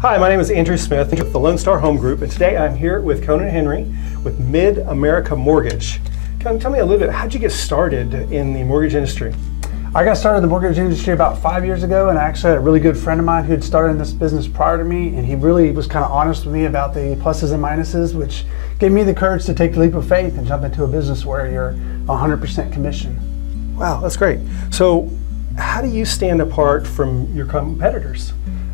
Hi, my name is Andrew Smith with the Lone Star Home Group, and today I'm here with Conan Henry with Mid-America Mortgage. Conan, tell me a little bit, how'd you get started in the mortgage industry? I got started in the mortgage industry about 5 years ago, and I actually had a really good friend of mine who had started in this business prior to me, and he really was kind of honest with me about the pluses and minuses, which gave me the courage to take the leap of faith and jump into a business where you're 100% commission. Wow, that's great. So how do you stand apart from your competitors?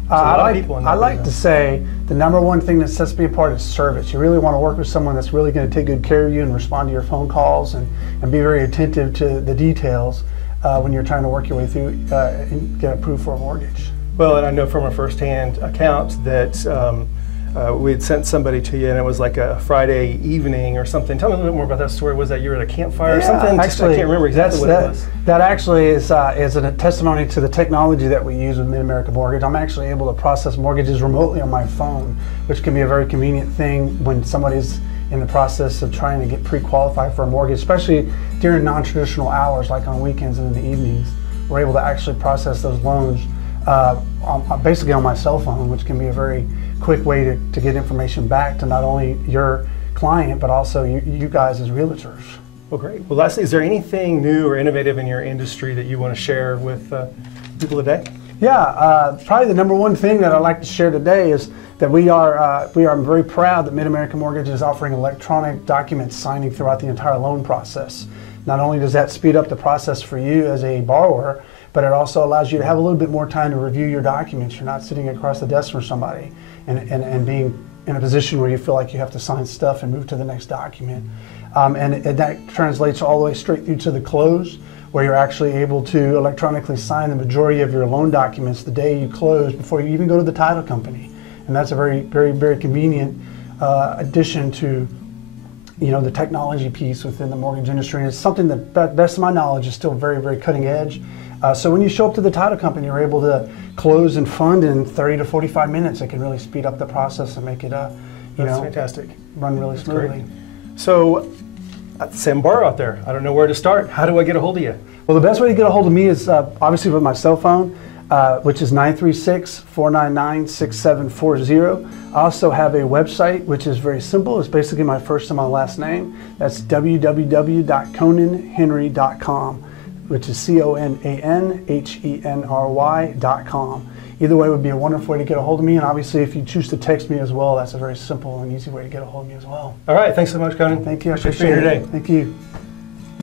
I like to say the number one thing that sets me apart is service. You really want to work with someone that's really going to take good care of you and respond to your phone calls and be very attentive to the details when you're trying to work your way through and get approved for a mortgage. Well, and I know from a first-hand account that we had sent somebody to you and it was like a Friday evening or something. Tell me a little bit more about that story. Was that you were at a campfire or something? Actually, I can't remember exactly what it was. That actually is a testimony to the technology that we use with Mid-America Mortgage. I'm actually able to process mortgages remotely on my phone, which can be a very convenient thing when somebody's in the process of trying to get pre-qualified for a mortgage, especially during non-traditional hours like on weekends and in the evenings. We're able to actually process those loans basically on my cell phone, which can be a very quick way to get information back to not only your client, but also you guys as realtors. Well, great. Well, lastly, is there anything new or innovative in your industry that you want to share with people today? Yeah, probably the number one thing that I'd like to share today is that we are very proud that Mid-America Mortgage is offering electronic document signing throughout the entire loan process. Not only does that speed up the process for you as a borrower, but it also allows you to have a little bit more time to review your documents. You're not sitting across the desk from somebody and being in a position where you feel like you have to sign stuff and move to the next document. And that translates all the way straight through to the close, where you're actually able to electronically sign the majority of your loan documents the day you close before you even go to the title company. And that's a very, very, very convenient addition to the technology piece within the mortgage industry. And it's something that, best of my knowledge, is still very, very cutting edge. So when you show up to the title company, you're able to close and fund in 30 to 45 minutes. It can really speed up the process and make it, That's fantastic. Run really smoothly. Great. So, Sam Barr out there, I don't know where to start. How do I get a hold of you? Well, the best way to get a hold of me is obviously with my cell phone, which is 936-499-6740. I also have a website, which is very simple. It's basically my first and my last name. That's www.conanhenry.com, which is CONANHENRY.com. Either way would be a wonderful way to get a hold of me, and obviously if you choose to text me as well, that's a very simple and easy way to get a hold of me as well. All right, thanks so much, Conan. Thank you. I appreciate your day. Thank you.